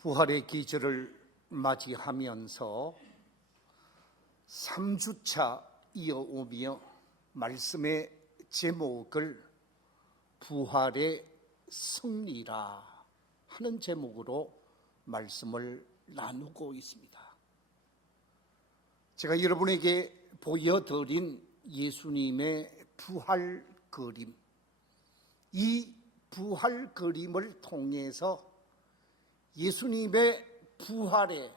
부활의 기절을 맞이하면서 3주차 이어오며 말씀의 제목을 부활의 승리라 하는 제목으로 말씀을 나누고 있습니다. 제가 여러분에게 보여드린 예수님의 부활 그림, 이 부활 그림을 통해서 예수님의 부활의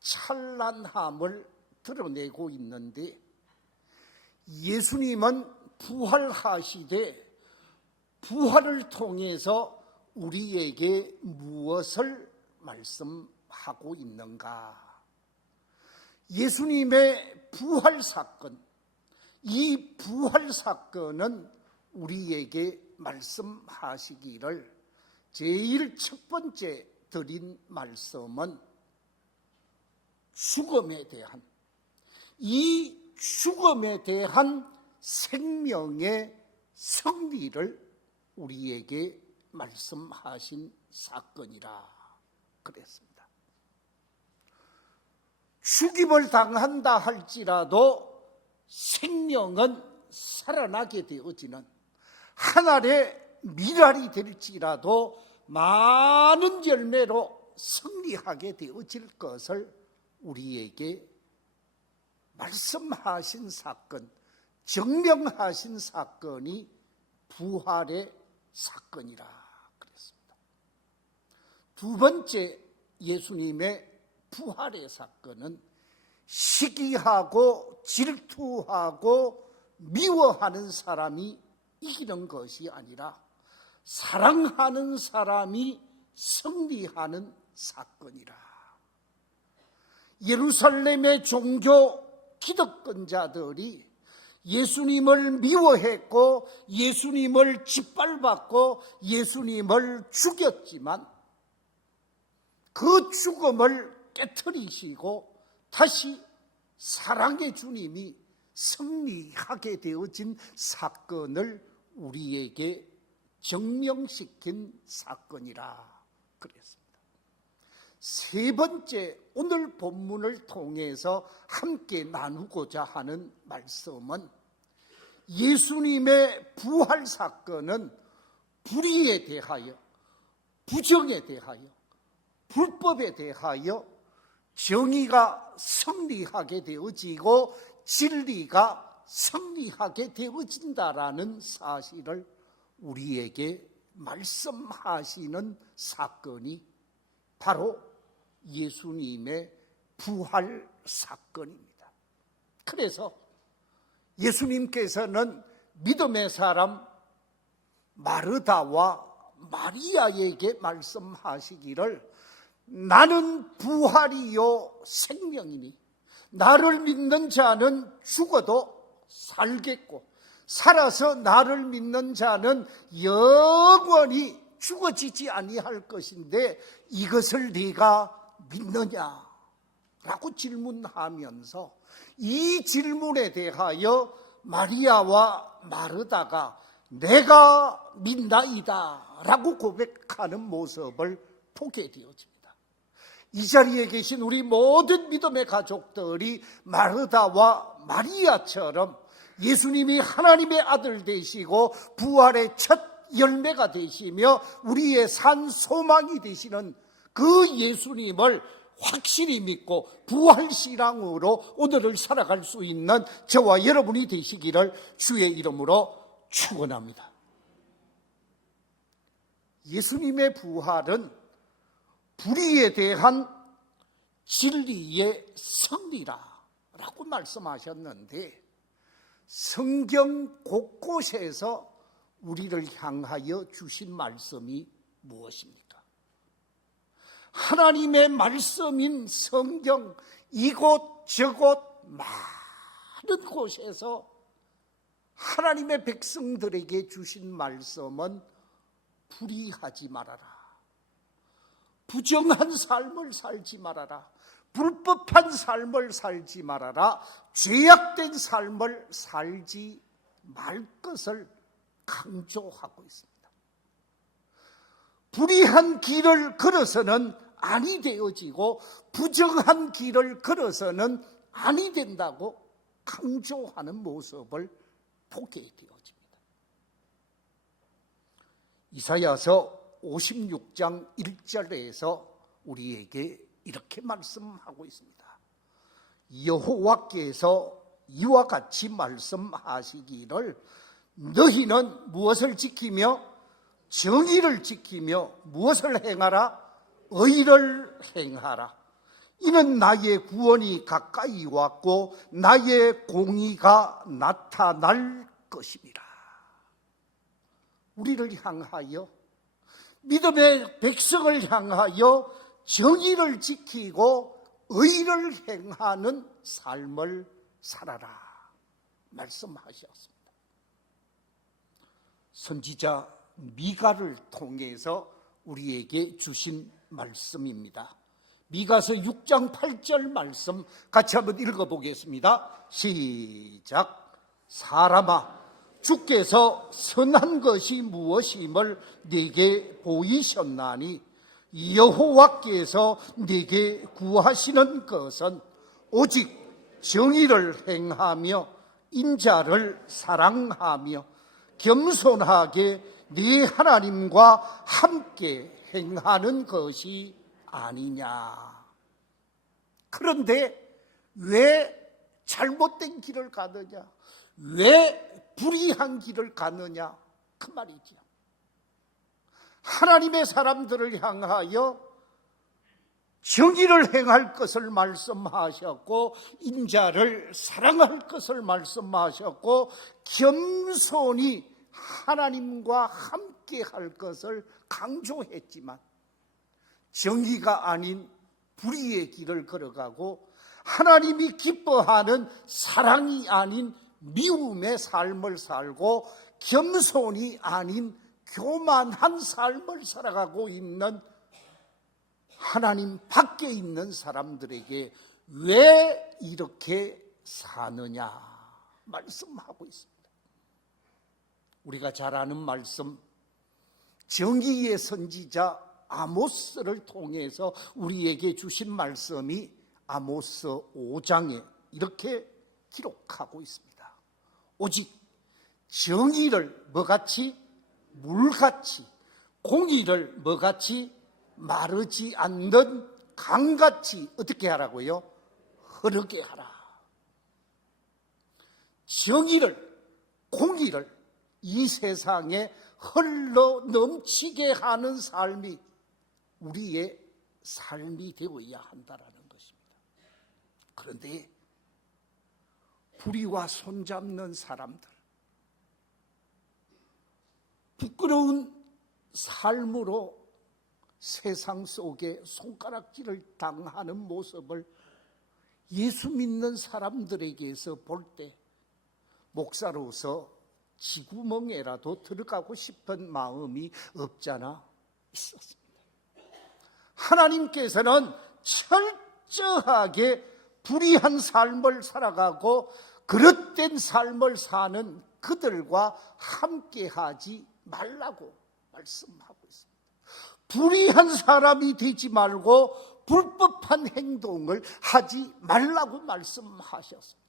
찬란함을 드러내고 있는데, 예수님은 부활하시되 부활을 통해서 우리에게 무엇을 말씀하고 있는가? 예수님의 부활 사건, 이 부활 사건은 우리에게 말씀하시기를 제일 첫 번째 드린 말씀은 죽음에 대한, 이 죽음에 대한 생명의 승리를 우리에게 말씀하신 사건이라 그랬습니다. 죽임을 당한다 할지라도 생명은 살아나게 되어지는, 하늘의 미랄이 될지라도 많은 열매로 승리하게 되어질 것을 우리에게 말씀하신 사건, 증명하신 사건이 부활의 사건이라 그랬습니다. 두 번째 예수님의 부활의 사건은 시기하고 질투하고 미워하는 사람이 이기는 것이 아니라 사랑하는 사람이 승리하는 사건이라. 예루살렘의 종교 기득권자들이 예수님을 미워했고 예수님을 짓밟았고 예수님을 죽였지만, 그 죽음을 깨트리시고 다시 사랑의 주님이 승리하게 되어진 사건을 우리에게 증명시킨 사건이라 그랬습니다. 세 번째, 오늘 본문을 통해서 함께 나누고자 하는 말씀은 예수님의 부활 사건은 불의에 대하여, 부정에 대하여, 불법에 대하여 정의가 승리하게 되어지고 진리가 승리하게 되어진다라는 사실을 우리에게 말씀하시는 사건이 바로 예수님의 부활 사건입니다. 그래서 예수님께서는 믿음의 사람 마르다와 마리아에게 말씀하시기를, 나는 부활이요 생명이니 나를 믿는 자는 죽어도 살겠고 살아서 나를 믿는 자는 영원히 죽어지지 아니할 것인데 이것을 네가 믿느냐라고 질문하면서, 이 질문에 대하여 마리아와 마르다가 내가 믿나이다 라고 고백하는 모습을 보게 되어집니다. 이 자리에 계신 우리 모든 믿음의 가족들이 마르다와 마리아처럼 예수님이 하나님의 아들 되시고 부활의 첫 열매가 되시며 우리의 산 소망이 되시는 그 예수님을 확실히 믿고 부활신앙으로 오늘을 살아갈 수 있는 저와 여러분이 되시기를 주의 이름으로 축원합니다. 예수님의 부활은 불의에 대한 진리의 승리라고 말씀하셨는데, 성경 곳곳에서 우리를 향하여 주신 말씀이 무엇입니까? 하나님의 말씀인 성경, 이곳 저곳 많은 곳에서 하나님의 백성들에게 주신 말씀은 불의하지 말아라, 부정한 삶을 살지 말아라, 불법한 삶을 살지 말아라, 죄악된 삶을 살지 말 것을 강조하고 있습니다. 불의한 길을 걸어서는 아니 되어지고 부정한 길을 걸어서는 아니 된다고 강조하는 모습을 보게 되어집니다. 이사야서 56장 1절에서 우리에게 이렇게 말씀하고 있습니다. 여호와께서 이와 같이 말씀하시기를 너희는 무엇을 지키며 정의를 지키며 무엇을 행하라? 의를 행하라. 이는 나의 구원이 가까이 왔고 나의 공의가 나타날 것입니다. 우리를 향하여, 믿음의 백성을 향하여 정의를 지키고 의를 행하는 삶을 살아라 말씀하셨습니다. 선지자 미가를 통해서 우리에게 주신 말씀입니다. 미가서 6장 8절 말씀 같이 한번 읽어보겠습니다. 시작. 사람아, 주께서 선한 것이 무엇임을 네게 보이셨나니 여호와께서 네게 구하시는 것은 오직 정의를 행하며 인자를 사랑하며 겸손하게 네 하나님과 함께 행하는 것이 아니냐. 그런데 왜 잘못된 길을 가느냐? 왜 불의한 길을 가느냐? 그 말이지요. 하나님의 사람들을 향하여 정의를 행할 것을 말씀하셨고 인자를 사랑할 것을 말씀하셨고 겸손히 하나님과 함께 할 것을 강조했지만 정의가 아닌 불의의 길을 걸어가고 하나님이 기뻐하는 사랑이 아닌 미움의 삶을 살고 겸손이 아닌 교만한 삶을 살아가고 있는 하나님 밖에 있는 사람들에게 왜 이렇게 사느냐 말씀하고 있습니다. 우리가 잘 아는 말씀, 정의의 선지자 아모스를 통해서 우리에게 주신 말씀이 아모스 5장에 이렇게 기록하고 있습니다. 오직 정의를 뭐같이? 물같이, 공의를 뭐같이? 마르지 않는 강같이 어떻게 하라고요? 흐르게 하라. 정의를, 공의를 이 세상에 흘러 넘치게 하는 삶이 우리의 삶이 되어야 한다라는 것입니다. 그런데 불의와 손잡는 사람들, 부끄러운 삶으로 세상 속에 손가락질을 당하는 모습을 예수 믿는 사람들에게서 볼 때 목사로서 지구멍에라도 들어가고 싶은 마음이 없잖아 있었습니다. 하나님께서는 철저하게 불의한 삶을 살아가고 그릇된 삶을 사는 그들과 함께하지 말라고 말씀하고 있습니다. 불의한 사람이 되지 말고 불법한 행동을 하지 말라고 말씀하셨습니다.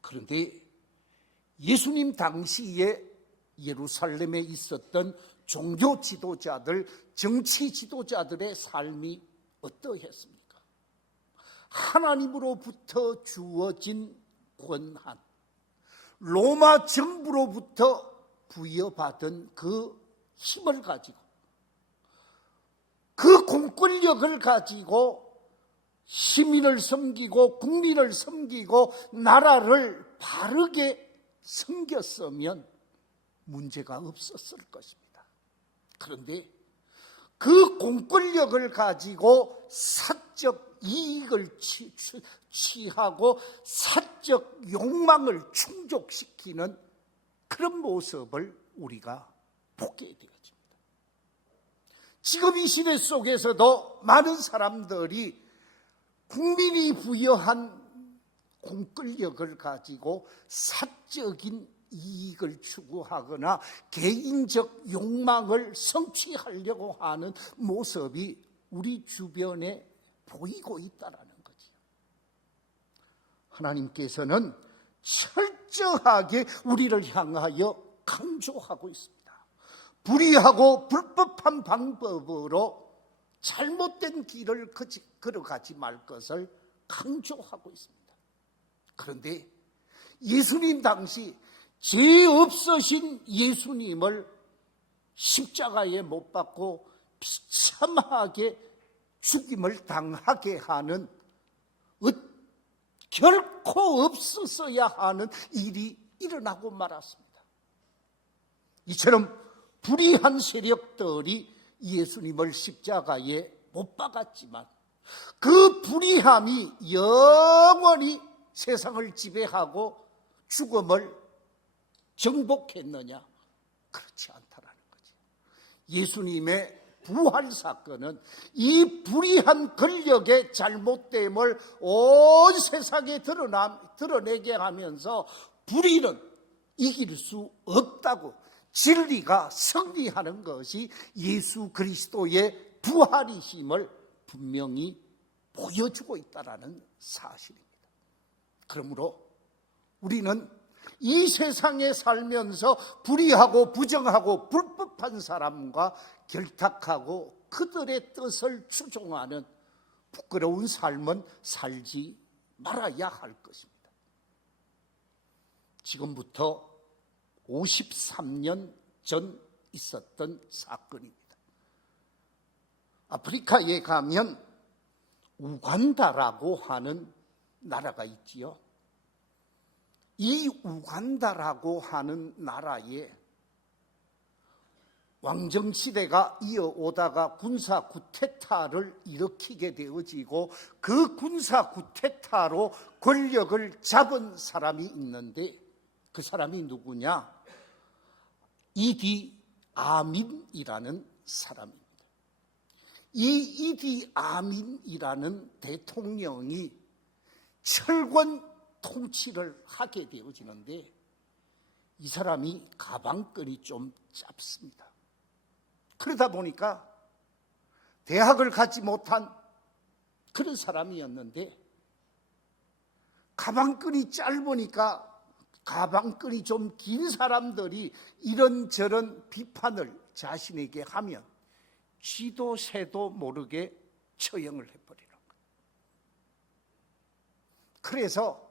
그런데 예수님 당시에 예루살렘에 있었던 종교 지도자들, 정치 지도자들의 삶이 어떠했습니까? 하나님으로부터 주어진 권한, 로마 정부로부터 부여받은 그 힘을 가지고 그 공권력을 가지고 시민을 섬기고 국민을 섬기고 나라를 바르게 섬겼으면 문제가 없었을 것입니다. 그런데 그 공권력을 가지고 사적 이익을 취하고 사적 욕망을 충족시키는 그런 모습을 우리가 보게 되어집니다. 지금 이 시대 속에서도 많은 사람들이 국민이 부여한 공권력을 가지고 사적인 이익을 추구하거나 개인적 욕망을 성취하려고 하는 모습이 우리 주변에 보이고 있다라는 거죠. 하나님께서는 철저하게 우리를 향하여 강조하고 있습니다. 불의하고 불법한 방법으로 잘못된 길을 걸어가지 말 것을 강조하고 있습니다. 그런데 예수님 당시 죄 없으신 예수님을 십자가에 못 박고 비참하게 죽임을 당하게 하는 결코 없었어야 하는 일이 일어나고 말았습니다. 이처럼 불의한 세력들이 예수님을 십자가에 못 박았지만 그 불의함이 영원히 세상을 지배하고 죽음을 정복했느냐? 그렇지 않다라는 거죠. 예수님의 부활 사건은 이 불의한 권력의 잘못됨을 온 세상에 드러내게 하면서 불의는 이길 수 없다고, 진리가 승리하는 것이 예수 그리스도의 부활이심을 분명히 보여주고 있다는 사실입니다. 그러므로 우리는 이 세상에 살면서 불의하고 부정하고 불법한 사람과 결탁하고 그들의 뜻을 추종하는 부끄러운 삶은 살지 말아야 할 것입니다. 지금부터 53년 전 있었던 사건입니다. 아프리카에 가면 우간다라고 하는 나라가 있지요. 이 우간다라고 하는 나라에 왕정시대가 이어오다가 군사 쿠데타를 일으키게 되어지고 그 군사 쿠데타로 권력을 잡은 사람이 있는데 그 사람이 누구냐? 이디 아민이라는 사람입니다. 이 이디 아민이라는 대통령이 철권 통치를 하게 되어지는데 이 사람이 가방끈이 좀 짧습니다. 그러다 보니까 대학을 가지 못한 그런 사람이었는데 가방끈이 짧으니까 가방끈이 좀 긴 사람들이 이런저런 비판을 자신에게 하면 쥐도 새도 모르게 처형을 해버리는 거예요. 그래서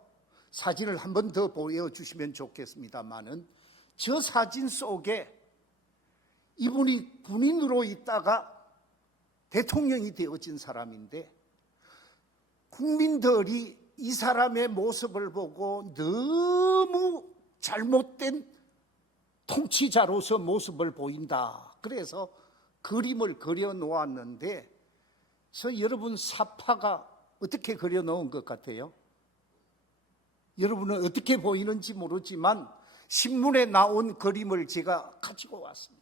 사진을 한 번 더 보여주시면 좋겠습니다만은 저 사진 속에 이분이 군인으로 있다가 대통령이 되어진 사람인데 국민들이 이 사람의 모습을 보고 너무 잘못된 통치자로서 모습을 보인다. 그래서 그림을 그려 놓았는데 여러분 사파가 어떻게 그려 놓은 것 같아요? 여러분은 어떻게 보이는지 모르지만 신문에 나온 그림을 제가 가지고 왔습니다.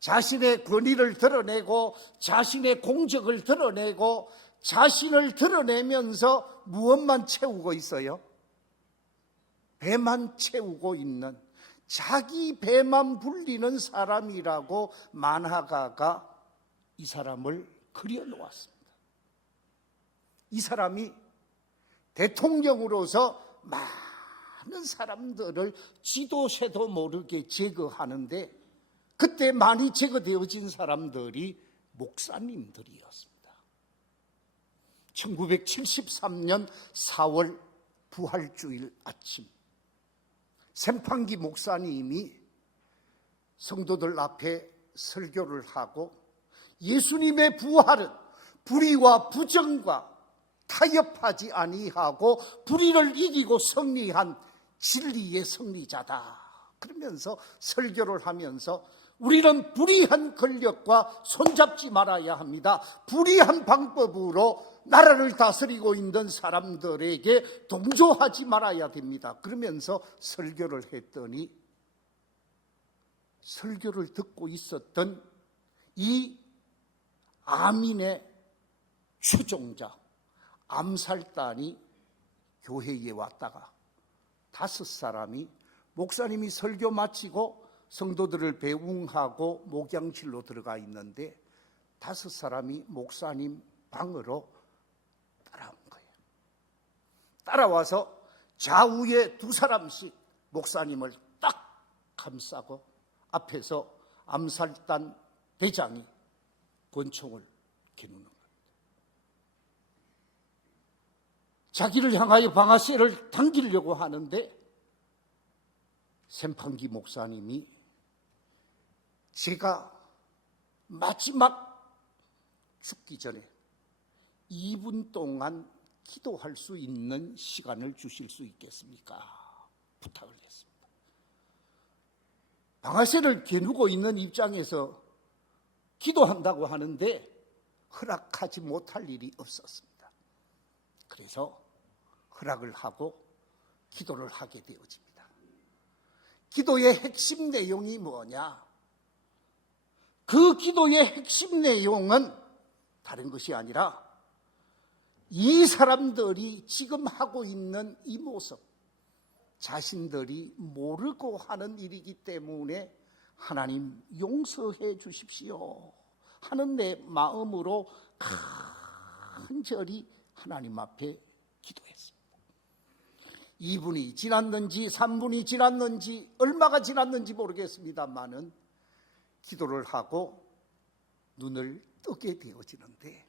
자신의 권위를 드러내고 자신의 공적을 드러내고 자신을 드러내면서 무엇만 채우고 있어요? 배만 채우고 있는, 자기 배만 불리는 사람이라고 만화가가 이 사람을 그려놓았습니다. 이 사람이 대통령으로서 많은 사람들을 쥐도 새도 모르게 제거하는데 그때 많이 제거되어진 사람들이 목사님들이었습니다. 1973년 4월 부활주일 아침 샘판기 목사님이 성도들 앞에 설교를 하고 예수님의 부활은 불의와 부정과 타협하지 아니하고 불의를 이기고 승리한 진리의 승리자다. 그러면서 설교를 하면서 우리는 불의한 권력과 손잡지 말아야 합니다. 불의한 방법으로 나라를 다스리고 있는 사람들에게 동조하지 말아야 됩니다. 그러면서 설교를 했더니 설교를 듣고 있었던 이 아민의 추종자, 암살단이 교회에 왔다가 5사람이 목사님이 설교 마치고 성도들을 배웅하고 목양실로 들어가 있는데 5사람이 목사님 방으로 따라온 거예요. 따라와서 좌우에 2사람씩 목사님을 딱 감싸고 앞에서 암살단 대장이 권총을 겨누는 겁니다. 자기를 향하여 방아쇠를 당기려고 하는데 샘판기 목사님이 제가 마지막 죽기 전에 2분 동안 기도할 수 있는 시간을 주실 수 있겠습니까? 부탁을 했습니다. 방아쇠를 겨누고 있는 입장에서 기도한다고 하는데 허락하지 못할 일이 없었습니다. 그래서 허락을 하고 기도를 하게 되어집니다. 기도의 핵심 내용이 뭐냐? 그 기도의 핵심 내용은 다른 것이 아니라 이 사람들이 지금 하고 있는 이 모습, 자신들이 모르고 하는 일이기 때문에 하나님 용서해 주십시오 하는 내 마음으로 간절히 하나님 앞에 기도했습니다. 2분이 지났는지 3분이 지났는지 얼마가 지났는지 모르겠습니다만은 기도를 하고 눈을 뜨게 되어지는데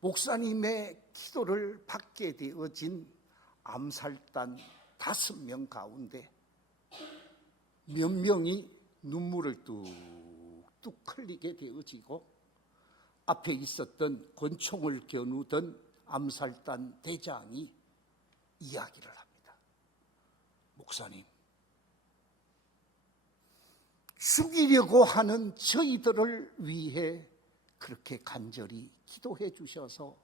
목사님의 기도를 받게 되어진 암살단 5명 가운데 몇 명이 눈물을 뚝뚝 흘리게 되어지고 앞에 있었던 권총을 겨누던 암살단 대장이 이야기를 합니다. 목사님, 죽이려고 하는 저희들을 위해 그렇게 간절히 기도해 주셔서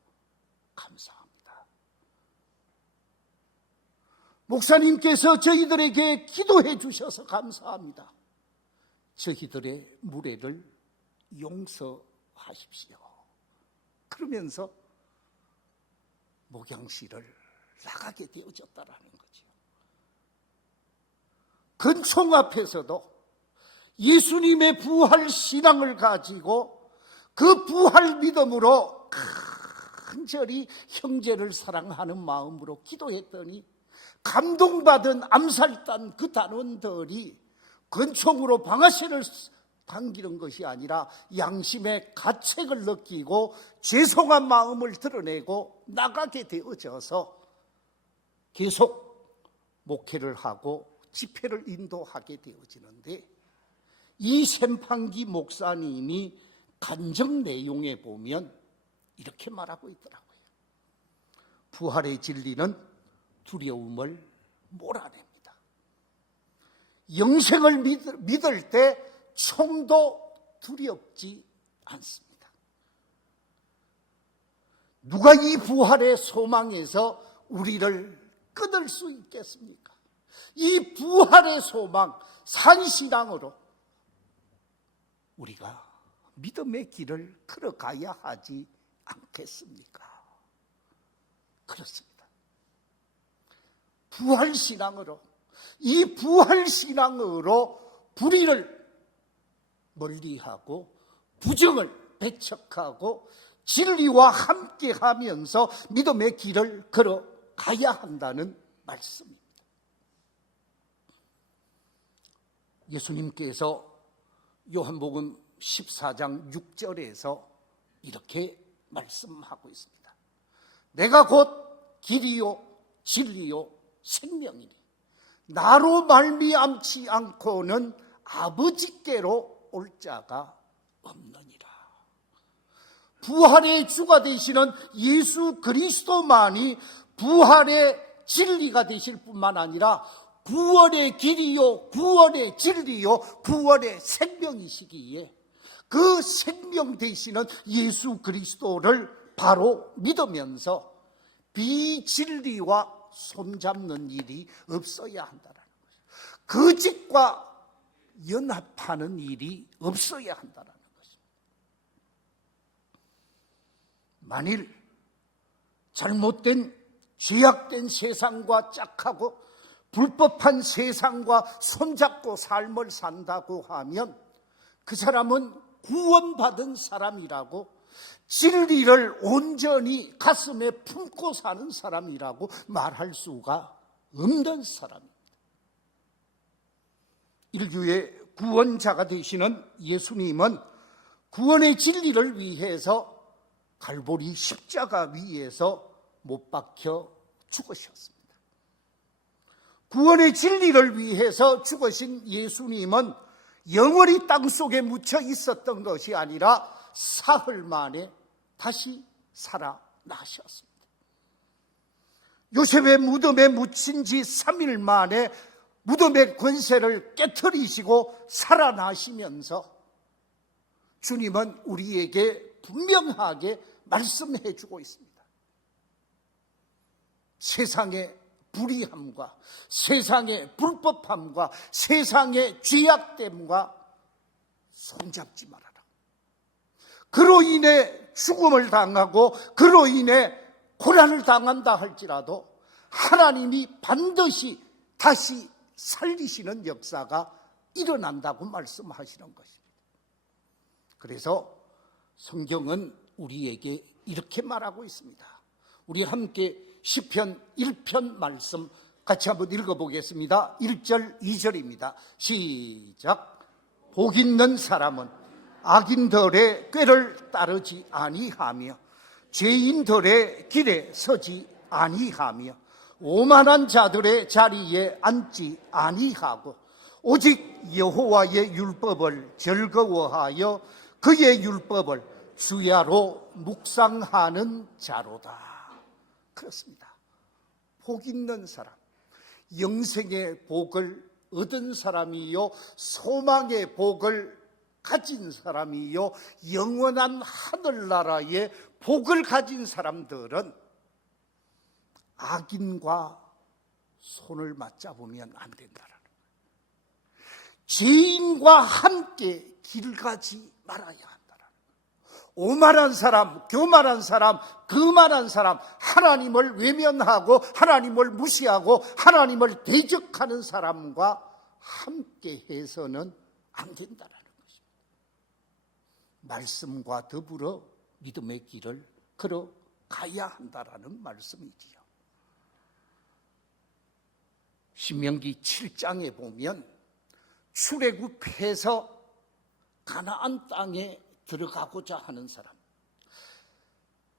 감사합니다. 목사님께서 저희들에게 기도해 주셔서 감사합니다. 저희들의 무례를 용서하십시오. 그러면서 목양실을 나가게 되어졌다라는 거죠. 권총 앞에서도 예수님의 부활 신앙을 가지고 그 부활 믿음으로 간절히 형제를 사랑하는 마음으로 기도했더니 감동받은 암살단 그 단원들이 권총으로 방아쇠를 당기는 것이 아니라 양심의 가책을 느끼고 죄송한 마음을 드러내고 나가게 되어져서 계속 목회를 하고 집회를 인도하게 되어지는데 이 샘판기 목사님이 간증 내용에 보면 이렇게 말하고 있더라고요. 부활의 진리는 두려움을 몰아냅니다. 영생을 믿을 때 총도 두렵지 않습니다. 누가 이 부활의 소망에서 우리를 끊을 수 있겠습니까? 이 부활의 소망, 산신앙으로 우리가 믿음의 길을 걸어가야 하지 않겠습니까? 그렇습니다. 부활신앙으로, 이 부활신앙으로 불의를 멀리하고 부정을 배척하고 진리와 함께하면서 믿음의 길을 걸어가야 한다는 말씀입니다. 예수님께서 요한복음 14장 6절에서 이렇게 말씀하고 있습니다. 내가 곧 길이요 진리요 생명이니 나로 말미암지 않고는 아버지께로 올 자가 없느니라. 부활의 주가 되시는 예수 그리스도만이 부활의 진리가 되실 뿐만 아니라 구원의 길이요 구원의 진리요 구원의 생명이시기에 그 생명 되시는 예수 그리스도를 바로 믿으면서 비진리와 손잡는 일이 없어야 한다는 것입니다. 거짓과 연합하는 일이 없어야 한다는 것입니다. 만일 잘못된 죄악된 세상과 짝하고 불법한 세상과 손잡고 삶을 산다고 하면 그 사람은 구원받은 사람이라고, 진리를 온전히 가슴에 품고 사는 사람이라고 말할 수가 없는 사람입니다. 인류의 구원자가 되시는 예수님은 구원의 진리를 위해서 갈보리 십자가 위에서 못 박혀 죽으셨습니다. 구원의 진리를 위해서 죽으신 예수님은 영원히 땅속에 묻혀 있었던 것이 아니라 사흘 만에 다시 살아나셨습니다. 요셉의 무덤에 묻힌 지 3일 만에 무덤의 권세를 깨트리시고 살아나시면서 주님은 우리에게 분명하게 말씀해 주고 있습니다. 세상의 불의함과 세상의 불법함과 세상의 죄악됨과 손잡지 말아라. 그로 인해 죽음을 당하고 그로 인해 고난을 당한다 할지라도 하나님이 반드시 다시 살리시는 역사가 일어난다고 말씀하시는 것입니다. 그래서 성경은 우리에게 이렇게 말하고 있습니다. 우리 함께 시편 1편 말씀 같이 한번 읽어보겠습니다. 1절 2절입니다. 시작. 복 있는 사람은 악인들의 꾀를 따르지 아니하며 죄인들의 길에 서지 아니하며 오만한 자들의 자리에 앉지 아니하고 오직 여호와의 율법을 즐거워하여 그의 율법을 주야로 묵상하는 자로다. 그렇습니다. 복 있는 사람, 영생의 복을 얻은 사람이요, 소망의 복을 가진 사람이요, 영원한 하늘나라의 복을 가진 사람들은 악인과 손을 맞잡으면 안 된다라는 거예요. 죄인과 함께 길 가지 말아야 한다라는 거예요. 오만한 사람, 교만한 사람, 거만한 사람, 하나님을 외면하고 하나님을 무시하고 하나님을 대적하는 사람과 함께 해서는 안 된다라는 것입니다. 말씀과 더불어 믿음의 길을 걸어가야 한다라는 말씀이지요. 신명기 7장에 보면 출애굽해서 가나안 땅에 들어가고자 하는 사람,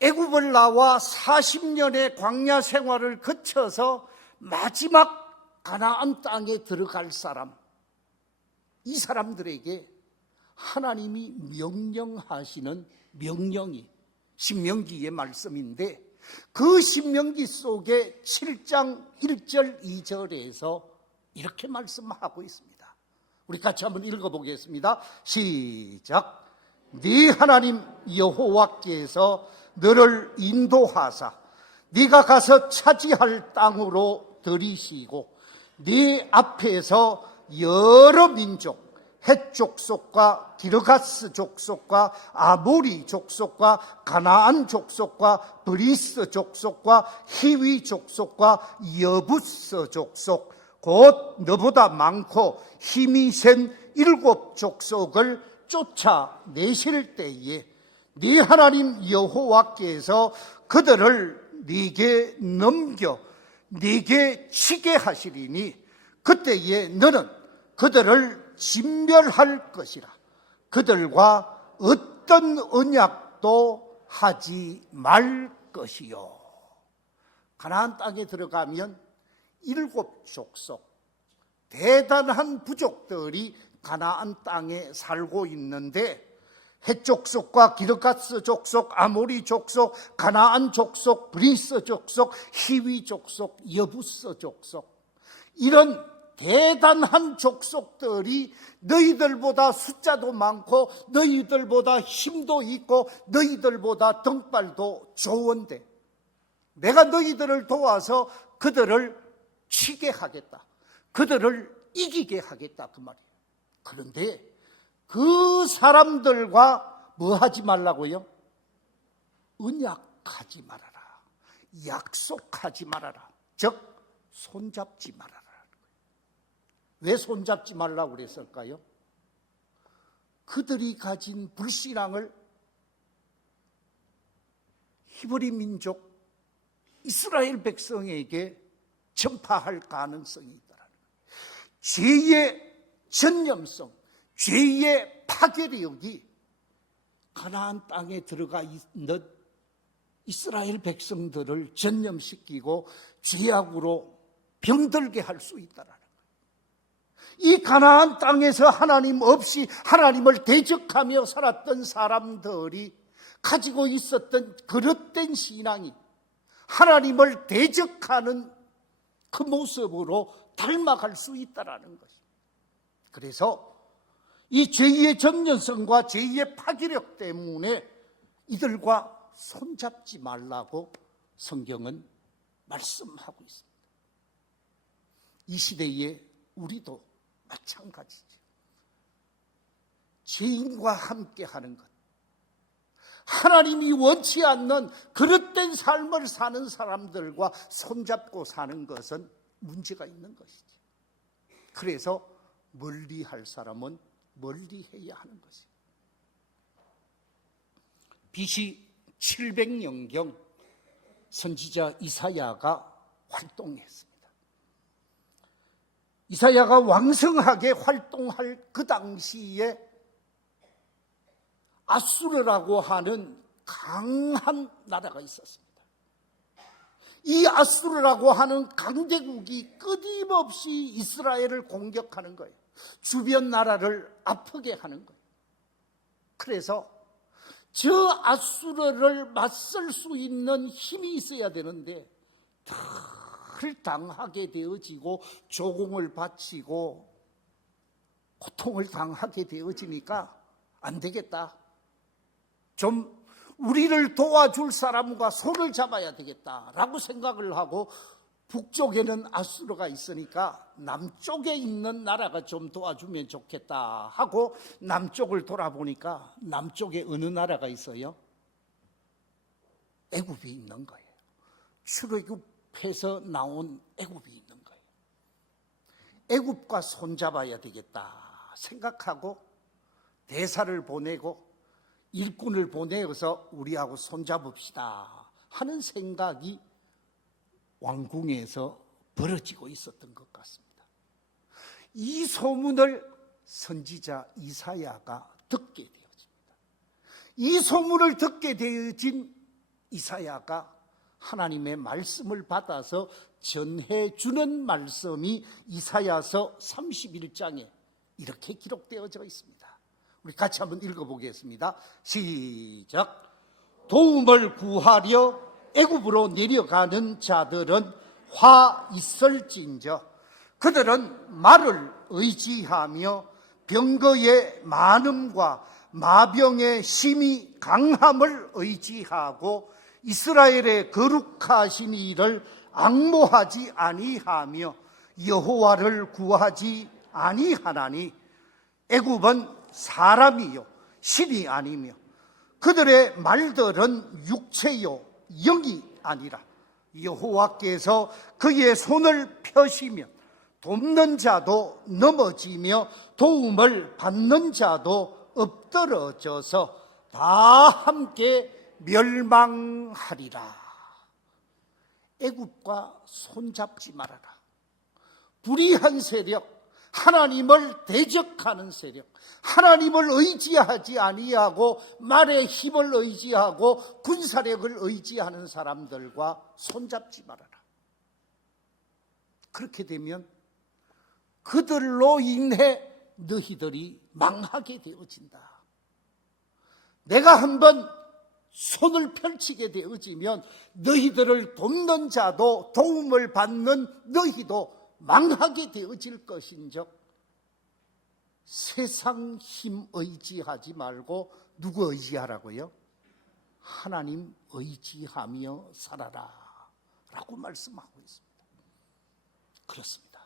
애굽을 나와 40년의 광야 생활을 거쳐서 마지막 가나안 땅에 들어갈 사람, 이 사람들에게 하나님이 명령하시는 명령이 신명기의 말씀인데, 그 신명기 속에 7장 1절 2절에서 이렇게 말씀하고 있습니다. 우리 같이 한번 읽어보겠습니다. 시작. 네 하나님 여호와께서 너를 인도하사 네가 가서 차지할 땅으로 들이시고 네 앞에서 여러 민족, 헷 족속과 기르가스 족속과 아모리 족속과 가나안 족속과 브리스 족속과 히위 족속과 여부스 족속, 곧 너보다 많고 힘이 센 7 족속을 쫓아내실 때에 네 하나님 여호와께서 그들을 네게 넘겨 네게 치게 하시리니 그때에 너는 그들을 진멸할 것이라. 그들과 어떤 언약도 하지 말 것이요. 가나안 땅에 들어가면 7 족속, 대단한 부족들이 가나안 땅에 살고 있는데, 헷 족속과 기르가스 족속, 아모리 족속, 가나안 족속, 브리스 족속, 히위 족속, 여부스 족속, 이런 대단한 족속들이 너희들보다 숫자도 많고 너희들보다 힘도 있고 너희들보다 덩발도 좋은데 내가 너희들을 도와서 그들을 치게 하겠다, 그들을 이기게 하겠다, 그 말이에요. 그런데 그 사람들과 뭐 하지 말라고요? 언약하지 말아라, 약속하지 말아라, 즉 손잡지 말아라. 왜 손잡지 말라고 그랬을까요? 그들이 가진 불신앙을 히브리 민족 이스라엘 백성에게 전파할 가능성이 있다는 거예요. 죄의 전념성, 죄의 파괴력이 가나안 땅에 들어가 있는 이스라엘 백성들을 전념시키고 죄악으로 병들게 할 수 있다는 거예요. 이 가나안 땅에서 하나님 없이 하나님을 대적하며 살았던 사람들이 가지고 있었던 그릇된 신앙이 하나님을 대적하는 그 모습으로 닮아갈 수 있다는 것입니다. 그래서 이 죄의 전념성과 죄의 파괴력 때문에 이들과 손잡지 말라고 성경은 말씀하고 있습니다. 이 시대에 우리도 마찬가지죠. 죄인과 함께 하는 것, 하나님이 원치 않는 그릇된 삶을 사는 사람들과 손잡고 사는 것은 문제가 있는 것이지. 그래서 멀리할 사람은 멀리해야 하는 것이에요. BC 700년경 선지자 이사야가 활동했습니다. 이사야가 왕성하게 활동할 그 당시에 아수르라고 하는 강한 나라가 있었습니다. 이 아수르라고 하는 강대국이 끊임없이 이스라엘을 공격하는 거예요. 주변 나라를 아프게 하는 거예요. 그래서 저 아수르를 맞설 수 있는 힘이 있어야 되는데 늘 당하게 되어지고 조공을 바치고 고통을 당하게 되어지니까 안 되겠다. 좀 우리를 도와줄 사람과 손을 잡아야 되겠다라고 생각을 하고 북쪽에는 아수르가 있으니까 남쪽에 있는 나라가 좀 도와주면 좋겠다 하고 남쪽을 돌아보니까 남쪽에 어느 나라가 있어요? 애굽이 있는 거예요. 출애굽해서 나온 애굽이 있는 거예요. 애굽과 손잡아야 되겠다 생각하고 대사를 보내고 일꾼을 보내어서 우리하고 손잡읍시다 하는 생각이 왕궁에서 벌어지고 있었던 것 같습니다. 이 소문을 선지자 이사야가 듣게 되어집니다. 이 소문을 듣게 되어진 이사야가 하나님의 말씀을 받아서 전해주는 말씀이 이사야서 31장에 이렇게 기록되어져 있습니다. 우리 같이 한번 읽어보겠습니다. 시작. 도움을 구하려 애굽으로 내려가는 자들은 화 있을진저 그들은 말을 의지하며 병거의 많음과 마병의 심히 강함을 의지하고 이스라엘의 거룩하신 이를 앙모하지 아니하며 여호와를 구하지 아니하나니 애굽은 사람이요 신이 아니며 그들의 말들은 육체요 영이 아니라 여호와께서 그의 손을 펴시면 돕는 자도 넘어지며 도움을 받는 자도 엎드러져서 다 함께 멸망하리라. 애굽과 손잡지 말아라. 불의한 세력, 하나님을 대적하는 세력, 하나님을 의지하지 아니하고 말의 힘을 의지하고 군사력을 의지하는 사람들과 손잡지 말아라. 그렇게 되면 그들로 인해 너희들이 망하게 되어진다. 내가 한번 손을 펼치게 되어지면 너희들을 돕는 자도 도움을 받는 너희도 망하게 되어질 것인즉 세상 힘 의지하지 말고 누구 의지하라고요? 하나님 의지하며 살아라 라고 말씀하고 있습니다. 그렇습니다.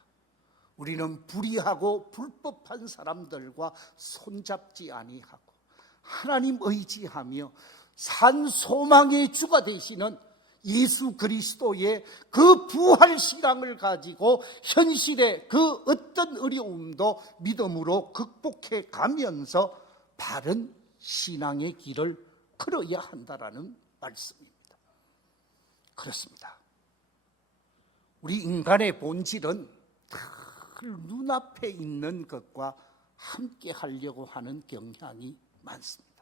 우리는 불의하고 불법한 사람들과 손잡지 아니하고 하나님 의지하며 산 소망의 주가 되시는 예수 그리스도의 그 부활 신앙을 가지고 현실의 그 어떤 어려움도 믿음으로 극복해 가면서 바른 신앙의 길을 걸어야 한다라는 말씀입니다. 그렇습니다. 우리 인간의 본질은 늘 눈앞에 있는 것과 함께 하려고 하는 경향이 많습니다.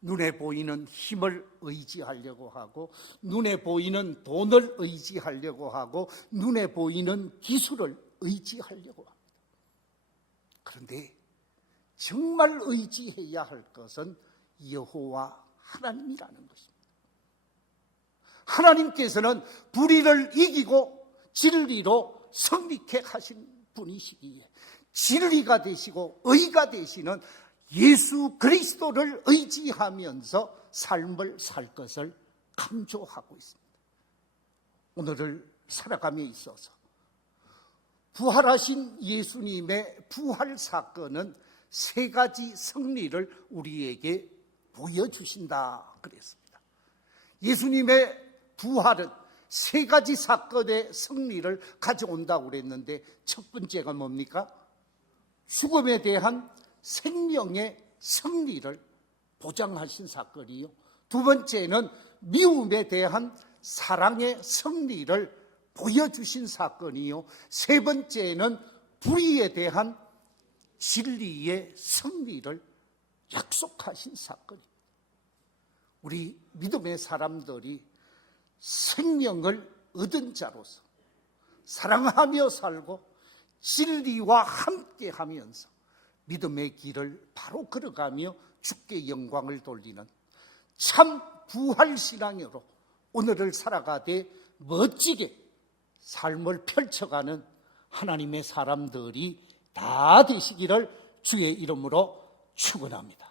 눈에 보이는 힘을 의지하려고 하고, 눈에 보이는 돈을 의지하려고 하고, 눈에 보이는 기술을 의지하려고 합니다. 그런데 정말 의지해야 할 것은 여호와 하나님이라는 것입니다. 하나님께서는 불의를 이기고 진리로 승리케 하신 분이시기에 진리가 되시고 의가 되시는 예수 그리스도를 의지하면서 삶을 살 것을 강조하고 있습니다. 오늘을 살아감에 있어서 부활하신 예수님의 부활 사건은 세 가지 승리를 우리에게 보여주신다 그랬습니다. 예수님의 부활은 세 가지 사건의 승리를 가져온다고 그랬는데, 첫 번째가 뭡니까? 죽음에 대한 생명의 승리를 보장하신 사건이요. 두 번째는 미움에 대한 사랑의 승리를 보여주신 사건이요. 세 번째는 불의에 대한 진리의 승리를 약속하신 사건입니다. 우리 믿음의 사람들이 생명을 얻은 자로서 사랑하며 살고 진리와 함께 하면서 믿음의 길을 바로 걸어가며 주께 영광을 돌리는 참 부활신앙으로 오늘을 살아가되 멋지게 삶을 펼쳐가는 하나님의 사람들이 다 되시기를 주의 이름으로 축원합니다.